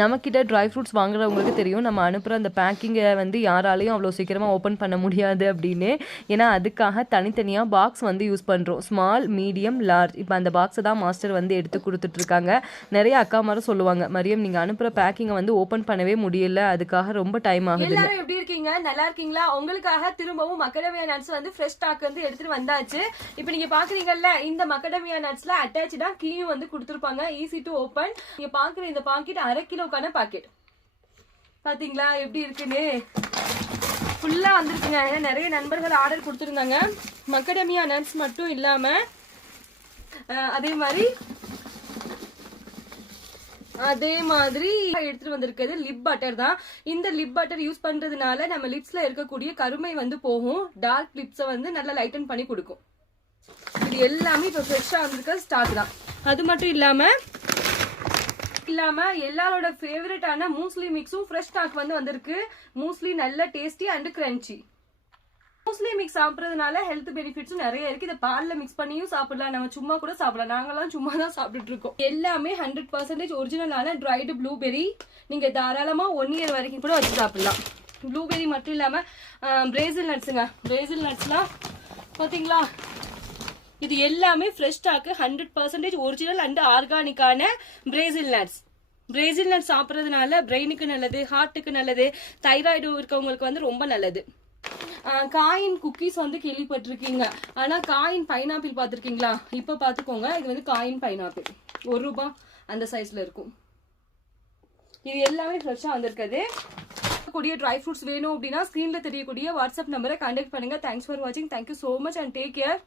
நம்மக்கிட்ட dry fruits வாங்குறவங்களுக்கு தெரியும், நம்ம அனுப்புகிற அந்த பேக்கிங்கை வந்து யாராலையும் அவ்வளோ சீக்கிரமாக ஓப்பன் பண்ண முடியாது அப்படின்னு. ஏன்னா அதுக்காக தனித்தனியாக பாக்ஸ் வந்து யூஸ் பண்ணுறோம், ஸ்மால், மீடியம், லார்ஜ். இப்போ அந்த பாக்ஸை தான் மாஸ்டர் வந்து எடுத்து கொடுத்துட்ருக்காங்க. நிறைய அக்காமாரும் சொல்லுவாங்க, மரியம் நீங்கள் அனுப்புகிற பேக்கிங்கை வந்து ஓப்பன் பண்ணவே முடியல, அதுக்காக ரொம்ப டைம் ஆகுது. எல்லாரும் எப்படி இருக்கீங்க? நல்லா இருக்கீங்களா? உங்களுக்காக திரும்பவும் மக்கடமியா நட்ஸ் வந்து ஃப்ரெஷ் ஸ்டாக் வந்து எடுத்துட்டு வந்தாச்சு. இப்போ நீங்க பாக்குறீங்கல்ல, இந்த மக்கடமியா நட்ஸ்ல அட்டாச்சா கீயும் வந்து கொடுத்துருப்பாங்க, ஈஸி டு ஓபன். நீங்க பாக்குற இந்த பாக்கெட் 1/2 கிலோக்கான பாக்கெட். பாத்தீங்களா எப்படி இருக்குன்னு? ஃபுல்லா வந்திருக்குங்க. நிறைய நண்பர்கள் ஆர்டர் கொடுத்துருந்தாங்க. மக்கடமியா நட்ஸ் மட்டும் இல்லாம அதே மாதிரி எடுத்துட்டு வந்திருக்கிறது லிப் பட்டர் தான். இந்த லிப் பட்டர் யூஸ் பண்றதுனால நம்ம லிப்ஸ்ல இருக்கக்கூடிய கருமை வந்து போகும், டார்க் லிப்ஸை வந்து நல்லா லைட்டன் பண்ணி கொடுக்கும். இது எல்லாமே இப்போ ஃப்ரெஷ்ஷா வந்திருக்க ஸ்டாக் தான். அது மட்டும் இல்லாம எல்லாரோட ஃபேவரட்டான மூஸ்லி மிக்ஸும் ஃப்ரெஷ் ஸ்டாக் வந்து வந்திருக்கு. மூஸ்லி நல்ல tasty and crunchy. Muesli mix சாப்பிட்றதுனால ஹெல்த் பெனிஃபிட்ஸும் நிறைய இருக்கு. இதை பால்ல மிக்ஸ் பண்ணியும் சாப்பிடலாம், நம்ம சும்மா கூட சாப்பிடலாம். நாங்கெல்லாம் சும்மா தான் சாப்பிட்டுட்டு இருக்கோம். எல்லாமே 100% ஒரிஜினலான ட்ரைடு ப்ளூபெரி. நீங்க தாராளமா 1 இயர் வரைக்கும் கூட வச்சு சாப்பிடலாம். ப்ளூபெரி மட்டும் இல்லாம பிரேசில் நட்ஸுங்க. பிரேசில் நட்ஸ்லாம் பாத்தீங்களா, இது எல்லாமே ஃப்ரெஷ் ஸ்டாக், 100% ஒரிஜினல் அண்ட் ஆர்கானிக்கான பிரேசில் நட்ஸ். பிரேசில் நட்ஸ் சாப்பிட்றதுனால பிரெயினுக்கு நல்லது, ஹார்ட்டுக்கு நல்லது, தைராய்டு இருக்கவங்களுக்கு வந்து ரொம்ப நல்லது. காயின் குக்கீஸ் வந்து கேள்விப்பட்டிருக்கீங்க, ஆனா காயின் பைனாப்பிள் பாத்திருக்கீங்களா? இப்ப பாத்துக்கோங்க, இது வந்து காயின் பைனாப்பிள் 1 ரூபாய் அந்த சைஸ்ல இருக்கும். இது எல்லாமே ஃப்ரெஷ்ஷா வந்திருக்குது. கூடிய ட்ரை ஃப்ரூட்ஸ் வேணும் அப்படின்னா ஸ்கிரீன்ல தெரியக்கூடிய வாட்ஸ்அப் நம்பரை கான்டாக்ட் பண்ணுங்க. தேங்க்ஸ் ஃபார் வாட்சிங். Thank you so much and take care.